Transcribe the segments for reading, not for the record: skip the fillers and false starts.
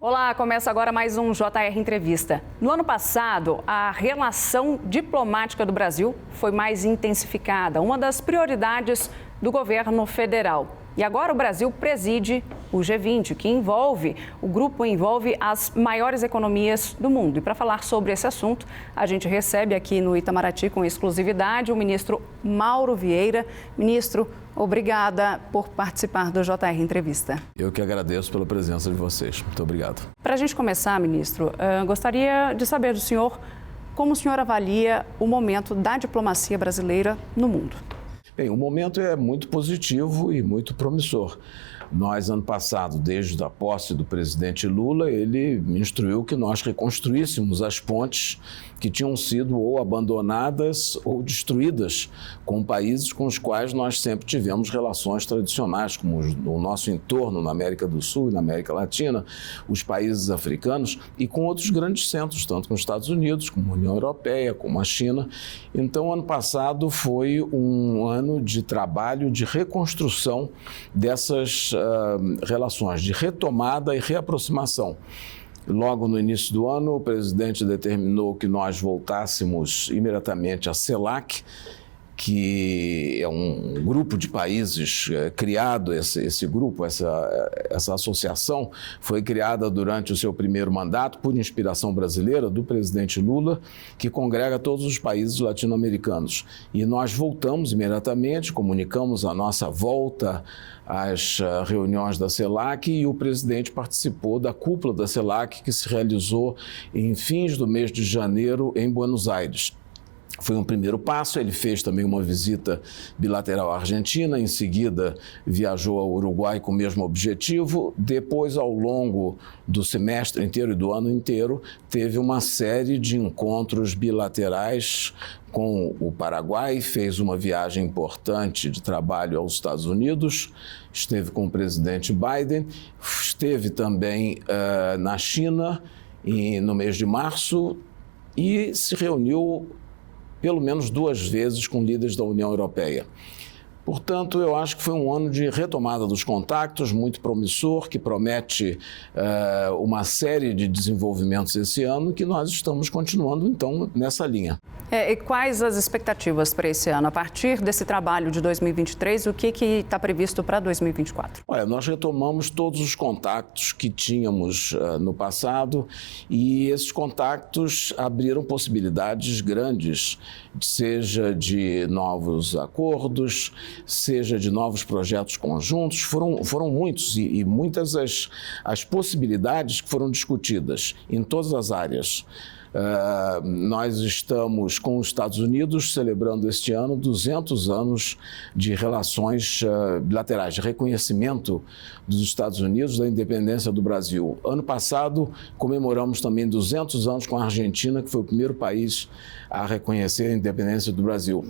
Olá, começa agora mais um JR Entrevista. No ano passado, a relação diplomática do Brasil foi mais intensificada, uma das prioridades do governo federal. E agora o Brasil preside o G20, o grupo envolve as maiores economias do mundo. E para falar sobre esse assunto, a gente recebe aqui no Itamaraty com exclusividade o ministro Mauro Vieira. Ministro, obrigada por participar do JR Entrevista. Eu que agradeço pela presença de vocês. Muito obrigado. Para a gente começar, ministro, gostaria de saber do senhor como o senhor avalia o momento da diplomacia brasileira no mundo. Bem, o momento é muito positivo e muito promissor. Nós, ano passado, desde a posse do presidente Lula, ele instruiu que nós reconstruíssemos as pontes que tinham sido ou abandonadas ou destruídas com países com os quais nós sempre tivemos relações tradicionais, como o nosso entorno na América do Sul e na América Latina, os países africanos e com outros grandes centros, tanto com os Estados Unidos, como a União Europeia, como a China. Então, ano passado foi um ano de trabalho de reconstrução dessas relações, de retomada e reaproximação. Logo no início do ano, o presidente determinou que nós voltássemos imediatamente à CELAC, que é um grupo de países criado, esse grupo, essa associação, foi criada durante o seu primeiro mandato por inspiração brasileira do presidente Lula, que congrega todos os países latino-americanos. E nós voltamos imediatamente, comunicamos a nossa volta às reuniões da CELAC e o presidente participou da cúpula da CELAC que se realizou em fins do mês de janeiro em Buenos Aires. Foi um primeiro passo, ele fez também uma visita bilateral à Argentina, em seguida viajou ao Uruguai com o mesmo objetivo. Depois, ao longo do semestre inteiro e do ano inteiro, teve uma série de encontros bilaterais com o Paraguai, fez uma viagem importante de trabalho aos Estados Unidos, esteve com o presidente Biden, esteve também na China no mês de março e se reuniu pelo menos 2 vezes com líderes da União Europeia. Portanto, eu acho que foi um ano de retomada dos contactos, muito promissor, que promete uma série de desenvolvimentos esse ano, que nós estamos continuando, então, nessa linha. E quais as expectativas para esse ano? A partir desse trabalho de 2023, o que está previsto para 2024? Olha, nós retomamos todos os contactos que tínhamos no passado e esses contactos abriram possibilidades grandes, seja de novos acordos, seja de novos projetos conjuntos. Foram muitos e muitas as possibilidades que foram discutidas em todas as áreas. Nós estamos com os Estados Unidos celebrando este ano 200 anos de relações bilaterais, de reconhecimento dos Estados Unidos da independência do Brasil. Ano passado, comemoramos também 200 anos com a Argentina, que foi o primeiro país a reconhecer a independência do Brasil.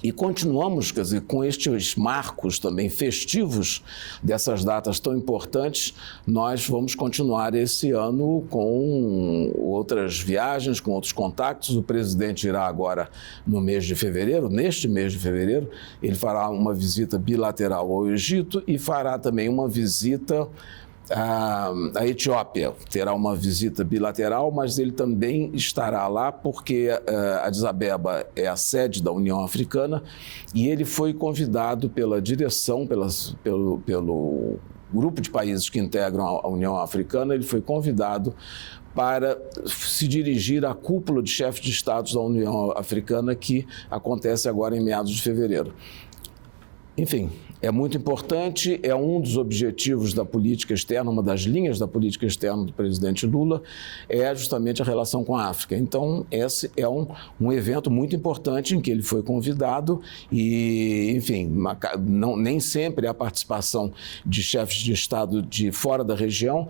E continuamos, quer dizer, com estes marcos também festivos dessas datas tão importantes, nós vamos continuar esse ano com outras viagens, com outros contactos. O presidente irá agora no mês de fevereiro, neste mês de fevereiro, ele fará uma visita bilateral ao Egito e fará também uma visita à Etiópia. Terá uma visita bilateral, mas ele também estará lá porque Addis Abeba é a sede da União Africana e ele foi convidado pela direção, pelo grupo de países que integram a União Africana, ele foi convidado para se dirigir à cúpula de chefes de estados da União Africana que acontece agora em meados de fevereiro. Enfim, é muito importante, é um dos objetivos da política externa, uma das linhas da política externa do presidente Lula, é justamente a relação com a África. Então, esse é um evento muito importante em que ele foi convidado e, enfim, nem sempre há participação de chefes de Estado de fora da região.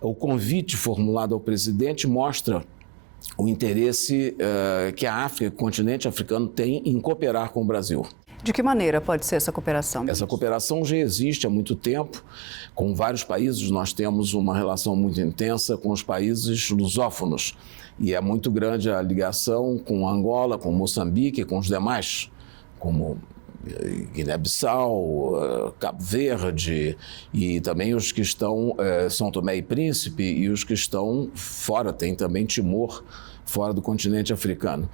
O convite formulado ao presidente mostra o interesse que a África, o continente africano, tem em cooperar com o Brasil. De que maneira pode ser essa cooperação? Essa cooperação já existe há muito tempo. Com vários países, nós temos uma relação muito intensa com os países lusófonos. E é muito grande a ligação com Angola, com Moçambique, com os demais, como Guiné-Bissau, Cabo Verde, e também os que estão São Tomé e Príncipe, e os que estão fora, tem também Timor, fora do continente africano.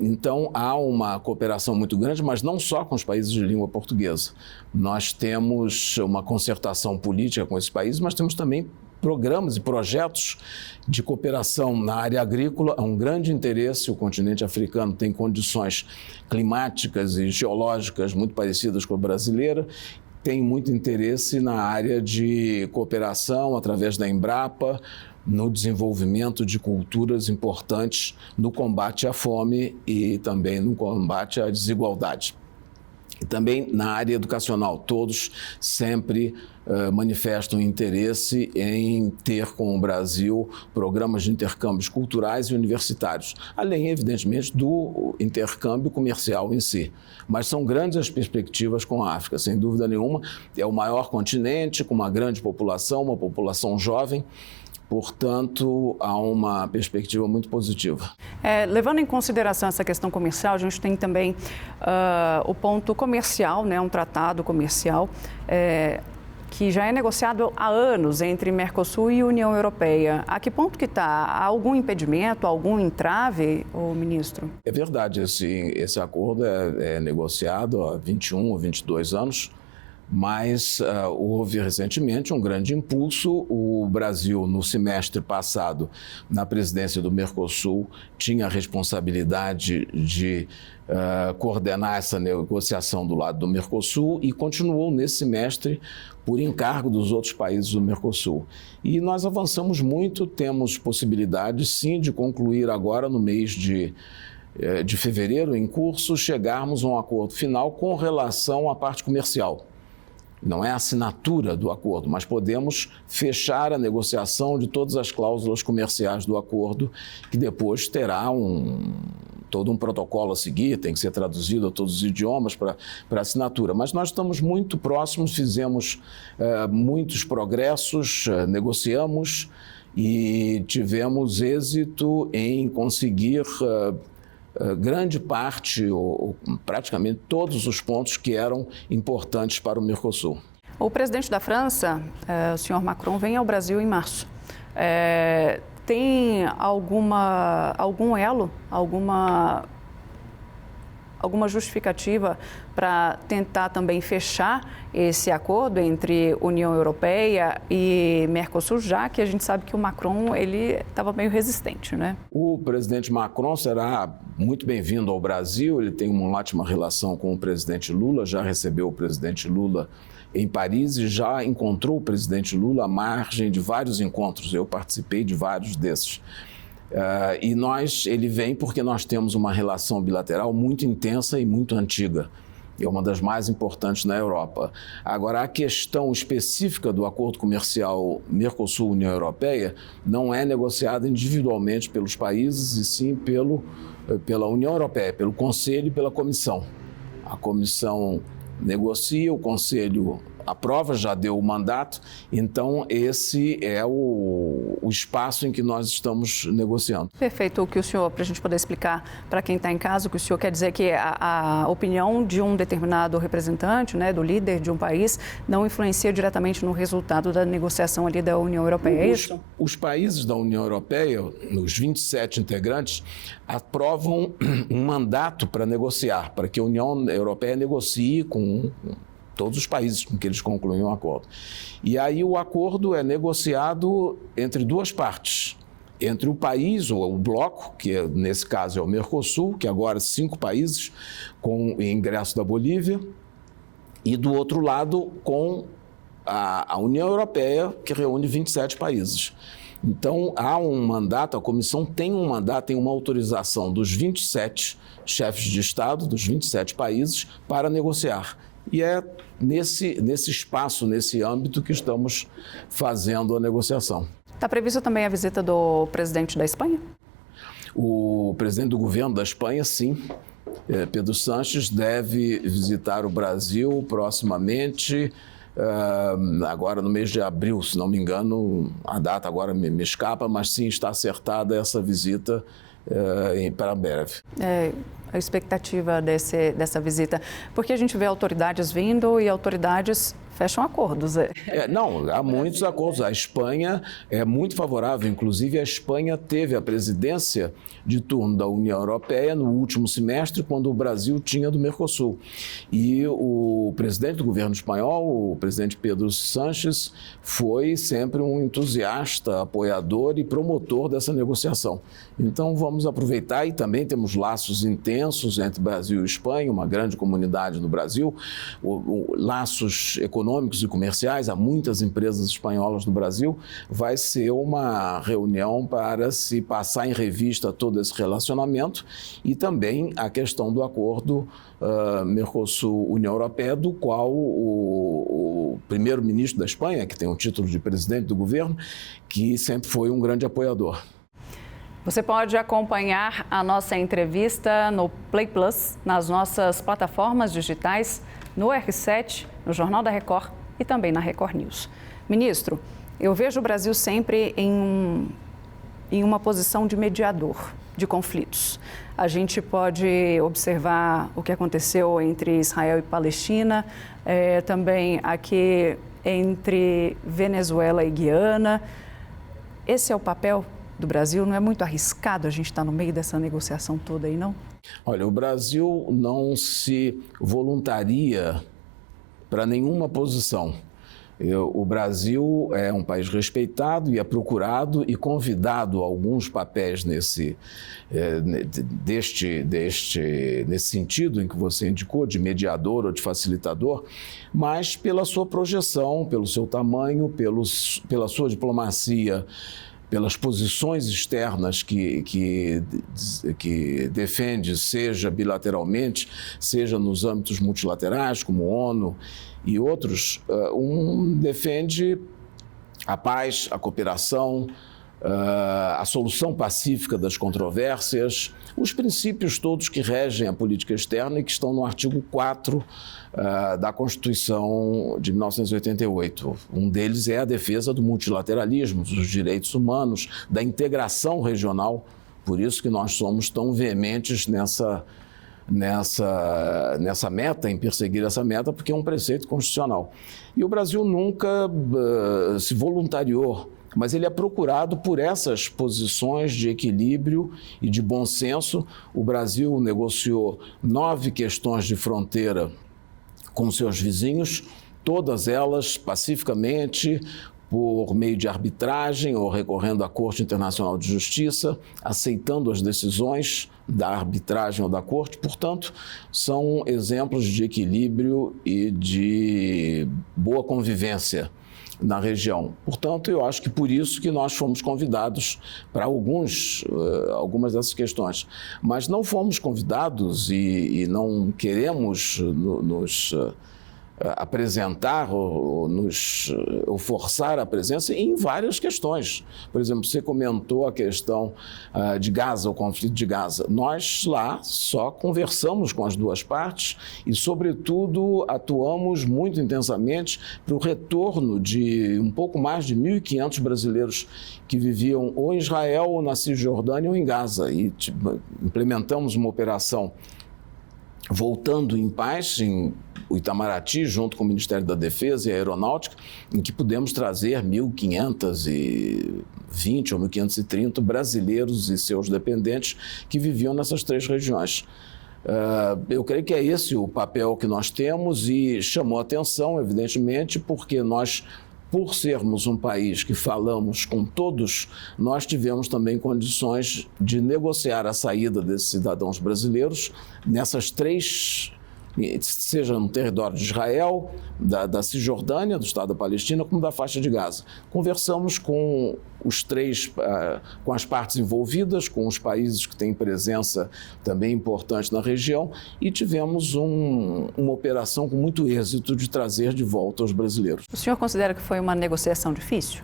Então, há uma cooperação muito grande, mas não só com os países de língua portuguesa. Nós temos uma concertação política com esses países, mas temos também programas e projetos de cooperação na área agrícola. Há um grande interesse, o continente africano tem condições climáticas e geológicas muito parecidas com a brasileira, tem muito interesse na área de cooperação através da Embrapa, no desenvolvimento de culturas importantes no combate à fome e também no combate à desigualdade. E também na área educacional, todos sempre manifestam interesse em ter com o Brasil programas de intercâmbios culturais e universitários, além, evidentemente, do intercâmbio comercial em si. Mas são grandes as perspectivas com a África, sem dúvida nenhuma. É o maior continente, com uma grande população, uma população jovem. Portanto, há uma perspectiva muito positiva. Levando em consideração essa questão comercial, a gente tem também o ponto comercial, né, um tratado comercial que já é negociado há anos entre Mercosul e União Europeia. A que ponto que está? Há algum impedimento, algum entrave, ministro? É verdade, esse acordo é negociado há 21 ou 22 anos. Mas houve recentemente um grande impulso. O Brasil, no semestre passado, na presidência do Mercosul, tinha a responsabilidade de coordenar essa negociação do lado do Mercosul e continuou nesse semestre por encargo dos outros países do Mercosul. E nós avançamos muito, temos possibilidade, sim, de concluir agora no mês de fevereiro, em curso, chegarmos a um acordo final com relação à parte comercial. Não é a assinatura do acordo, mas podemos fechar a negociação de todas as cláusulas comerciais do acordo, que depois terá todo um protocolo a seguir, tem que ser traduzido a todos os idiomas para assinatura. Mas nós estamos muito próximos, fizemos muitos progressos, negociamos e tivemos êxito em conseguir grande parte, ou praticamente todos os pontos que eram importantes para o Mercosul. O presidente da França, o senhor Macron, vem ao Brasil em março. Tem algum elo, alguma justificativa para tentar também fechar esse acordo entre União Europeia e Mercosul, já que a gente sabe que o Macron estava meio resistente, né? O presidente Macron será muito bem-vindo ao Brasil, ele tem uma ótima relação com o presidente Lula, já recebeu o presidente Lula em Paris e já encontrou o presidente Lula à margem de vários encontros, eu participei de vários desses. Ele vem porque nós temos uma relação bilateral muito intensa e muito antiga. É uma das mais importantes na Europa. Agora, a questão específica do acordo comercial Mercosul-União Europeia não é negociada individualmente pelos países, e sim pela União Europeia, pelo Conselho e pela Comissão. A Comissão negocia, o Conselho aprova, já deu o mandato, então esse é o espaço em que nós estamos negociando. Perfeito. O que o senhor, para a gente poder explicar para quem está em casa, o que o senhor quer dizer que a opinião de um determinado representante, né, do líder de um país, não influencia diretamente no resultado da negociação ali da União Europeia, é isso? Os países da União Europeia, os 27 integrantes, aprovam um mandato para negociar, para que a União Europeia negocie com todos os países com que eles concluem um acordo. E aí o acordo é negociado entre duas partes, entre o país, ou o bloco, que nesse caso é o Mercosul, que agora 5 países, com o ingresso da Bolívia, e do outro lado com a União Europeia, que reúne 27 países. Então, há um mandato, a comissão tem um mandato, tem uma autorização dos 27 chefes de Estado, dos 27 países, para negociar. E é nesse espaço, nesse âmbito que estamos fazendo a negociação. Está prevista também a visita do presidente da Espanha? O presidente do governo da Espanha, sim. Pedro Sánchez deve visitar o Brasil proximamente, agora no mês de abril, se não me engano, a data agora me escapa, mas sim está acertada essa visita para breve. A expectativa dessa visita, porque a gente vê autoridades vindo e autoridades fecham acordos. Não, há muitos acordos. A Espanha é muito favorável, inclusive a Espanha teve a presidência de turno da União Europeia no último semestre, quando o Brasil tinha do Mercosul. E o presidente do governo espanhol, o presidente Pedro Sánchez, foi sempre um entusiasta, apoiador e promotor dessa negociação. Então vamos aproveitar, e também temos laços intensos entre Brasil e Espanha, uma grande comunidade no Brasil, laços econômicos e comerciais, há muitas empresas espanholas no Brasil. Vai ser uma reunião para se passar em revista todo esse relacionamento e também a questão do acordo Mercosul-União Europeia, do qual o primeiro-ministro da Espanha, que tem o título de presidente do governo, que sempre foi um grande apoiador. Você pode acompanhar a nossa entrevista no Play Plus, nas nossas plataformas digitais, no R7, no Jornal da Record e também na Record News. Ministro, eu vejo o Brasil sempre em uma posição de mediador de conflitos. A gente pode observar o que aconteceu entre Israel e Palestina, também aqui entre Venezuela e Guiana. Esse é o papel do Brasil? Não é muito arriscado a gente estar no meio dessa negociação toda aí, não? Olha, o Brasil não se voluntaria para nenhuma posição. O Brasil é um país respeitado e é procurado e convidado a alguns papéis nesse sentido em que você indicou, de mediador ou de facilitador, mas pela sua projeção, pelo seu tamanho, pela sua diplomacia, pelas posições externas que defende, seja bilateralmente, seja nos âmbitos multilaterais, como ONU e outros, defende a paz, a cooperação, a solução pacífica das controvérsias, os princípios todos que regem a política externa e que estão no artigo 4 da Constituição de 1988. Um deles é a defesa do multilateralismo, dos direitos humanos, da integração regional. Por isso que nós somos tão veementes nessa meta, em perseguir essa meta, porque é um preceito constitucional. E o Brasil nunca se voluntariou, mas ele é procurado por essas posições de equilíbrio e de bom senso. O Brasil negociou 9 questões de fronteira com seus vizinhos, todas elas pacificamente, por meio de arbitragem ou recorrendo à Corte Internacional de Justiça, aceitando as decisões da arbitragem ou da Corte. Portanto, são exemplos de equilíbrio e de boa convivência na região. Portanto, eu acho que por isso que nós fomos convidados para algumas dessas questões. Mas não fomos convidados e não queremos nos apresentar ou forçar a presença em várias questões. Por exemplo, você comentou a questão de Gaza, o conflito de Gaza. Nós lá só conversamos com as duas partes e, sobretudo, atuamos muito intensamente para o retorno de um pouco mais de 1.500 brasileiros que viviam ou em Israel, ou na Cisjordânia, ou em Gaza. E implementamos uma operação voltando em paz, em Itamaraty, junto com o Ministério da Defesa e a Aeronáutica, em que pudemos trazer 1.520 ou 1.530 brasileiros e seus dependentes que viviam nessas 3 regiões. Eu creio que é esse o papel que nós temos e chamou a atenção, evidentemente, porque nós, por sermos um país que falamos com todos, nós tivemos também condições de negociar a saída desses cidadãos brasileiros nessas 3, seja no território de Israel, da Cisjordânia, do Estado da Palestina, como da faixa de Gaza. Conversamos com os 3, com as partes envolvidas, com os países que têm presença também importante na região e tivemos uma operação com muito êxito de trazer de volta os brasileiros. O senhor considera que foi uma negociação difícil?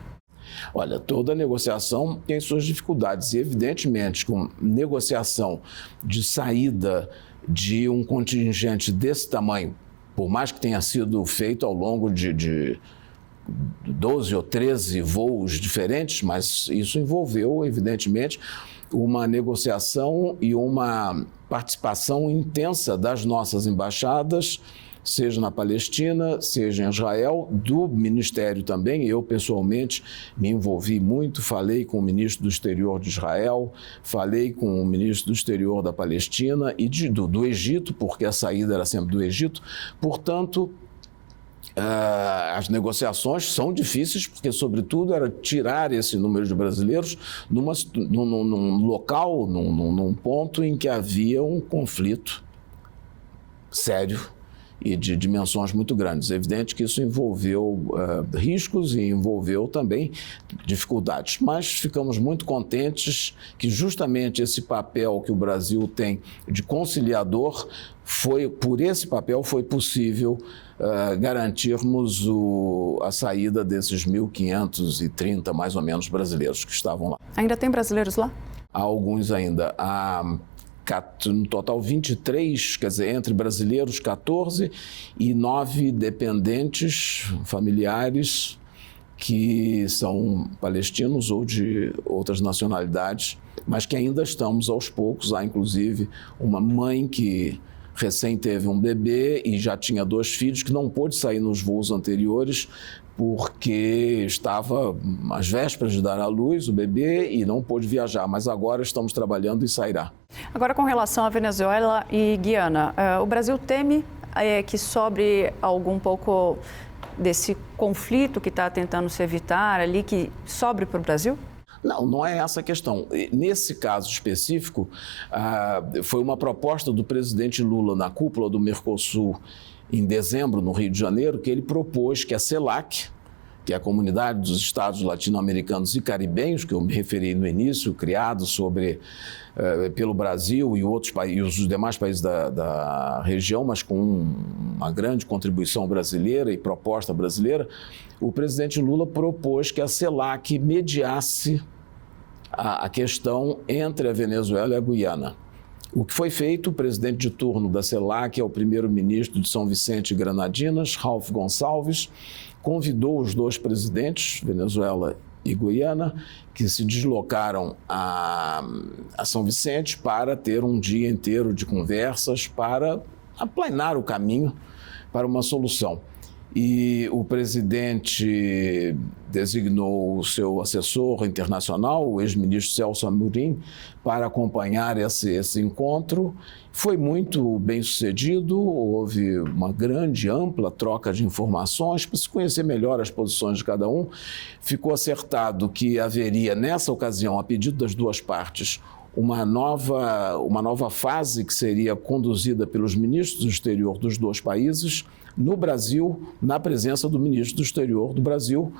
Olha, toda negociação tem suas dificuldades e, evidentemente, com negociação de saída de um contingente desse tamanho, por mais que tenha sido feito ao longo de 12 ou 13 voos diferentes, mas isso envolveu, evidentemente, uma negociação e uma participação intensa das nossas embaixadas, seja na Palestina, seja em Israel, do Ministério também. Eu, pessoalmente, me envolvi muito, falei com o ministro do Exterior de Israel, falei com o ministro do Exterior da Palestina e do Egito, porque a saída era sempre do Egito. Portanto, as negociações são difíceis, porque, sobretudo, era tirar esse número de brasileiros num local, num ponto em que havia um conflito sério e de dimensões muito grandes. É evidente que isso envolveu riscos e envolveu também dificuldades, mas ficamos muito contentes que justamente esse papel que o Brasil tem de conciliador, por esse papel foi possível garantirmos a saída desses 1.530, mais ou menos, brasileiros que estavam lá. Ainda tem brasileiros lá? Há alguns ainda. No total 23, quer dizer, entre brasileiros 14 e 9 dependentes familiares que são palestinos ou de outras nacionalidades, mas que ainda estamos aos poucos. Há inclusive uma mãe que recém teve um bebê e já tinha 2 filhos, que não pôde sair nos voos anteriores porque estava às vésperas de dar à luz o bebê e não pôde viajar, mas agora estamos trabalhando e sairá. Agora, com relação à Venezuela e Guiana, o Brasil teme que sobre algum pouco desse conflito que está tentando se evitar ali, que sobre para o Brasil? Não, não é essa a questão. Nesse caso específico, foi uma proposta do presidente Lula na cúpula do Mercosul em dezembro, no Rio de Janeiro, que ele propôs que a CELAC, que é a Comunidade dos Estados Latino-Americanos e Caribenhos, que eu me referi no início, criado pelo Brasil e os demais países da região, mas com uma grande contribuição brasileira e proposta brasileira, o presidente Lula propôs que a CELAC mediasse a questão entre a Venezuela e a Guiana. O que foi feito, o presidente de turno da CELAC é o primeiro-ministro de São Vicente e Granadinas, Ralph Gonçalves, convidou os 2 presidentes, Venezuela e Guiana, que se deslocaram a São Vicente para ter um dia inteiro de conversas para aplanar o caminho para uma solução. E o presidente designou o seu assessor internacional, o ex-ministro Celso Amorim, para acompanhar esse encontro. Foi muito bem sucedido, houve uma grande, ampla troca de informações para se conhecer melhor as posições de cada um. Ficou acertado que haveria, nessa ocasião, a pedido das 2 partes, uma nova fase que seria conduzida pelos ministros do exterior dos 2 países, no Brasil, na presença do ministro do Exterior do Brasil,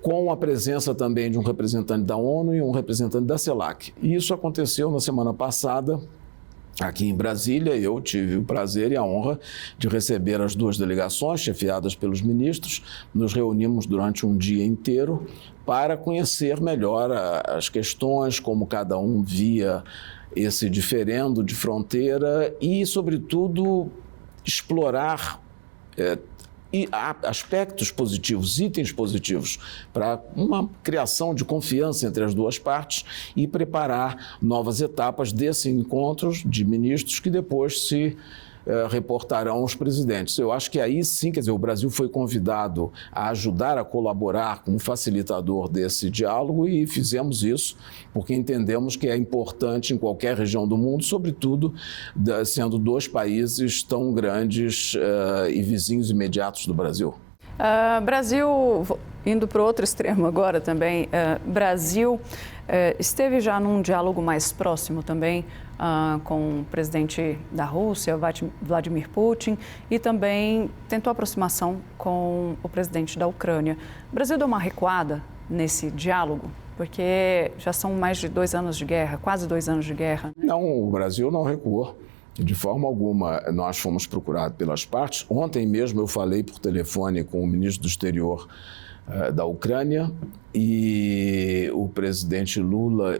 com a presença também de um representante da ONU e um representante da CELAC. E isso aconteceu na semana passada, aqui em Brasília. Eu tive o prazer e a honra de receber as 2 delegações, chefiadas pelos ministros. Nos reunimos durante um dia inteiro para conhecer melhor as questões, como cada um via esse diferendo de fronteira e, sobretudo, explorar aspectos positivos, itens positivos, para uma criação de confiança entre as 2 partes e preparar novas etapas desse encontro de ministros que depois se reportarão aos presidentes. Eu acho que aí sim, quer dizer, o Brasil foi convidado a ajudar a colaborar como facilitador desse diálogo e fizemos isso porque entendemos que é importante em qualquer região do mundo, sobretudo sendo 2 países tão grandes e vizinhos imediatos do Brasil. Brasil, indo para o outro extremo agora também, Brasil esteve já num diálogo mais próximo também com o presidente da Rússia, Vladimir Putin, e também tentou aproximação com o presidente da Ucrânia. O Brasil deu uma recuada nesse diálogo? Porque já são mais de 2 anos de guerra, quase 2 anos de guerra. Né? Não, o Brasil não recuou. De forma alguma, nós fomos procurados pelas partes. Ontem mesmo eu falei por telefone com o ministro do Exterior da Ucrânia e o presidente Lula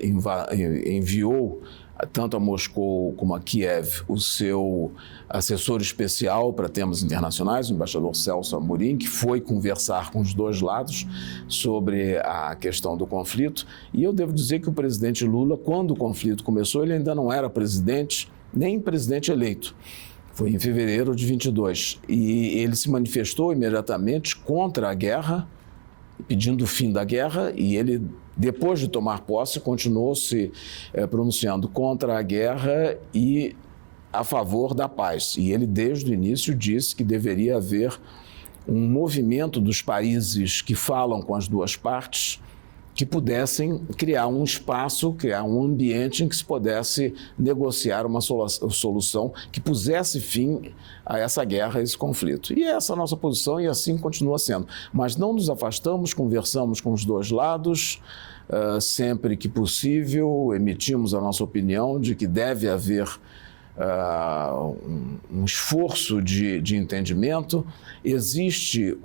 enviou tanto a Moscou como a Kiev, o seu assessor especial para temas internacionais, o embaixador Celso Amorim, que foi conversar com os dois lados sobre a questão do conflito. E eu devo dizer que o presidente Lula, quando o conflito começou, ele ainda não era presidente, nem presidente eleito. Foi em fevereiro de 22. E ele se manifestou imediatamente contra a guerra, pedindo o fim da guerra, e ele, depois de tomar posse, continuou se pronunciando contra a guerra e a favor da paz. E ele, desde o início, disse que deveria haver um movimento dos países que falam com as duas partes que pudessem criar um espaço, criar um ambiente em que se pudesse negociar uma solução que pusesse fim a essa guerra, a esse conflito. E essa é a nossa posição e assim continua sendo. Mas não nos afastamos, conversamos com os dois lados, sempre que possível, emitimos a nossa opinião de que deve haver um esforço de entendimento. Existe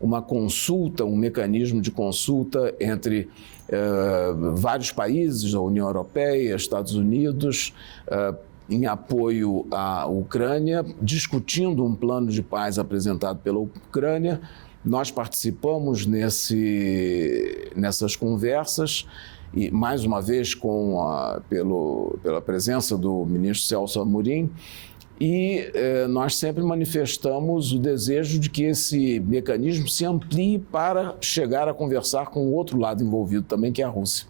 uma consulta, um mecanismo de consulta entre vários países, a União Europeia, Estados Unidos, em apoio à Ucrânia, discutindo um plano de paz apresentado pela Ucrânia. Nós participamos nessas conversas e, mais uma vez, pela presença do ministro Celso Amorim, e nós sempre manifestamos o desejo de que esse mecanismo se amplie para chegar a conversar com o outro lado envolvido também, que é a Rússia.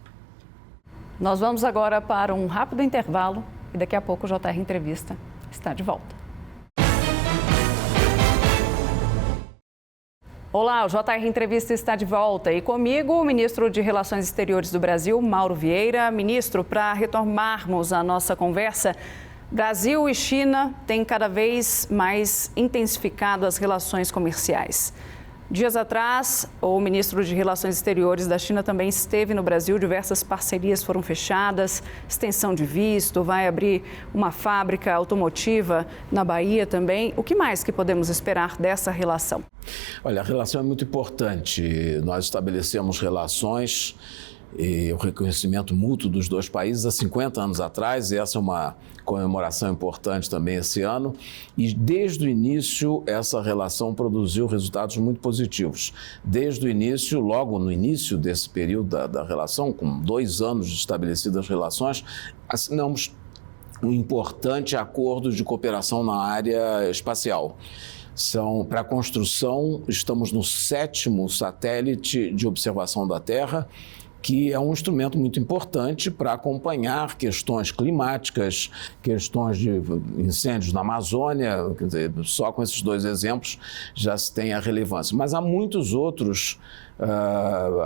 Nós vamos agora para um rápido intervalo e daqui a pouco o JR Entrevista está de volta. Olá, o JR Entrevista está de volta e comigo o ministro de Relações Exteriores do Brasil, Mauro Vieira. Ministro, para retomarmos a nossa conversa, Brasil e China têm cada vez mais intensificado as relações comerciais. Dias atrás, o ministro de Relações Exteriores da China também esteve no Brasil, diversas parcerias foram fechadas, extensão de visto, vai abrir uma fábrica automotiva na Bahia também. O que mais que podemos esperar dessa relação? Olha, a relação é muito importante. Nós estabelecemos relações e o reconhecimento mútuo dos dois países há 50 anos atrás, e essa é uma comemoração importante também esse ano, e desde o início essa relação produziu resultados muito positivos. Desde o início, logo no início desse período da relação, com 2 anos de estabelecidas as relações, assinamos um importante acordo de cooperação na área espacial. Para a construção, estamos no 7º satélite de observação da Terra, que é um instrumento muito importante para acompanhar questões climáticas, questões de incêndios na Amazônia. Quer dizer, só com esses 2 exemplos já se tem a relevância. Mas há muitos outros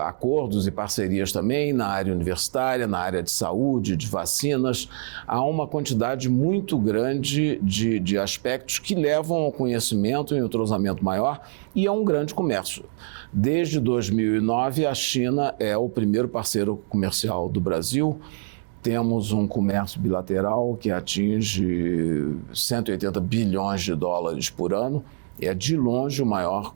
acordos e parcerias também na área universitária, na área de saúde, de vacinas. Há uma quantidade muito grande de aspectos que levam ao conhecimento e entrosamento maior e a um grande comércio. Desde 2009, a China é o primeiro parceiro comercial do Brasil. Temos um comércio bilateral que atinge 180 bilhões de dólares por ano. É de longe o maior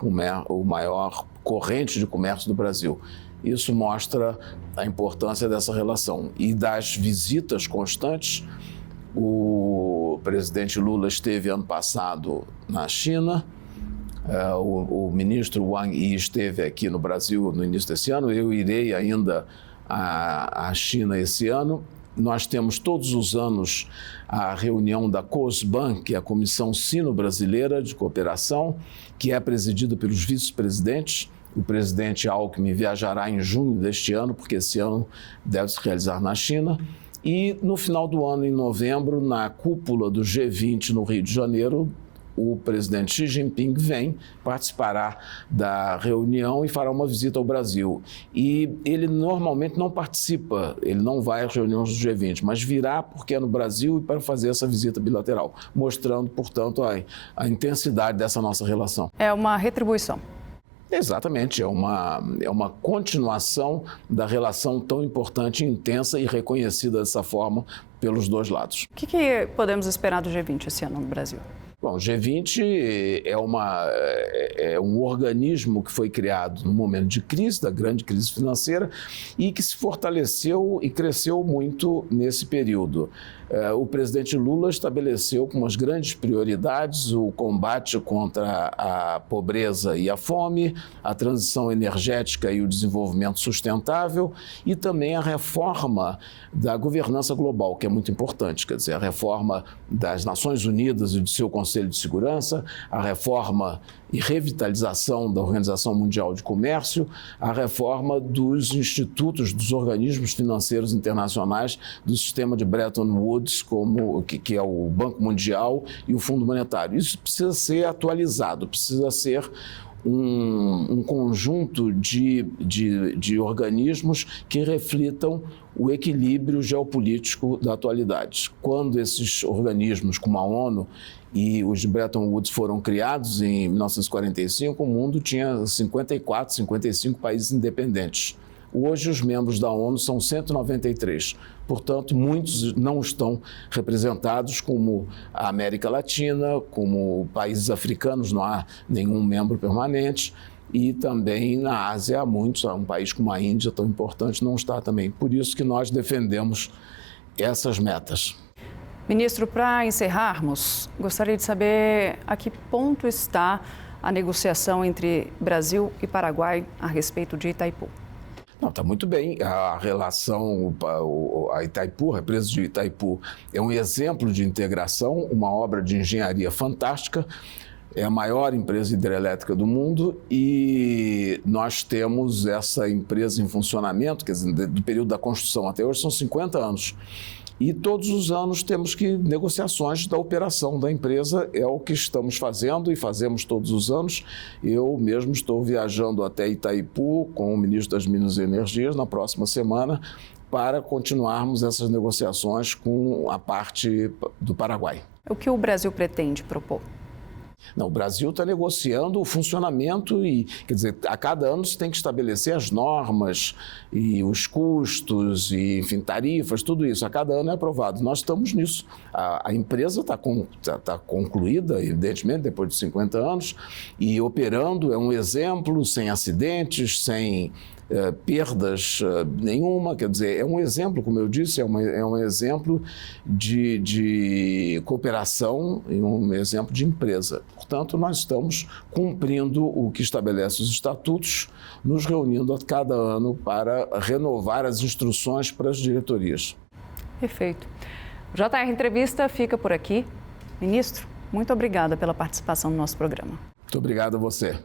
corrente de comércio do Brasil. Isso mostra a importância dessa relação. E das visitas constantes, o presidente Lula esteve ano passado na China, o ministro Wang Yi esteve aqui no Brasil no início desse ano, eu irei ainda à China esse ano. Nós temos todos os anos a reunião da COSBAN, que é a Comissão Sino-Brasileira de Cooperação, que é presidida pelos vice-presidentes. O presidente Alckmin viajará em junho deste ano, porque esse ano deve se realizar na China. E no final do ano, em novembro, na cúpula do G20 no Rio de Janeiro, o presidente Xi Jinping participará da reunião e fará uma visita ao Brasil. E ele normalmente não participa, ele não vai às reuniões do G20, mas virá porque é no Brasil e para fazer essa visita bilateral, mostrando, portanto, a intensidade dessa nossa relação. É uma retribuição. Exatamente, é uma continuação da relação tão importante, intensa e reconhecida dessa forma pelos dois lados. O que podemos esperar do G20 esse ano no Brasil? Bom, o G20 é um organismo que foi criado no momento de crise, da grande crise financeira, e que se fortaleceu e cresceu muito nesse período. O presidente Lula estabeleceu como as grandes prioridades o combate contra a pobreza e a fome, a transição energética e o desenvolvimento sustentável e também a reforma da governança global, que é muito importante, quer dizer, a reforma das Nações Unidas e do seu Conselho de Segurança, a reforma e revitalização da Organização Mundial de Comércio, a reforma dos institutos, dos organismos financeiros internacionais do sistema de Bretton Woods, que é o Banco Mundial e o Fundo Monetário. Isso precisa ser atualizado, precisa ser um conjunto de organismos que reflitam o equilíbrio geopolítico da atualidade. Quando esses organismos, como a ONU e os de Bretton Woods foram criados em 1945, o mundo tinha 54, 55 países independentes. Hoje, os membros da ONU são 193. Portanto, muitos não estão representados, como a América Latina, como países africanos, não há nenhum membro permanente. E também na Ásia há muitos, um país como a Índia, tão importante, não está também. Por isso que nós defendemos essas metas. Ministro, para encerrarmos, gostaria de saber a que ponto está a negociação entre Brasil e Paraguai a respeito de Itaipu. Não, está muito bem. A relação, a Itaipu, a represa de Itaipu, é um exemplo de integração, uma obra de engenharia fantástica. É a maior empresa hidrelétrica do mundo e nós temos essa empresa em funcionamento, quer dizer, do período da construção até hoje são 50 anos. E todos os anos temos negociações da operação da empresa, é o que estamos fazendo e fazemos todos os anos. Eu mesmo estou viajando até Itaipu com o ministro das Minas e Energias na próxima semana para continuarmos essas negociações com a parte do Paraguai. O que o Brasil pretende propor? Não, o Brasil está negociando o funcionamento e, quer dizer, a cada ano se tem que estabelecer as normas e os custos e, enfim, tarifas, tudo isso. A cada ano é aprovado. Nós estamos nisso. A empresa está concluída, evidentemente, depois de 50 anos e operando, é um exemplo, sem acidentes, sem perdas nenhuma, quer dizer, é um exemplo, como eu disse, é um exemplo de cooperação e um exemplo de empresa. Portanto, nós estamos cumprindo o que estabelece os estatutos, nos reunindo a cada ano para renovar as instruções para as diretorias. Perfeito. O JR Entrevista fica por aqui. Ministro, muito obrigada pela participação no nosso programa. Muito obrigado a você.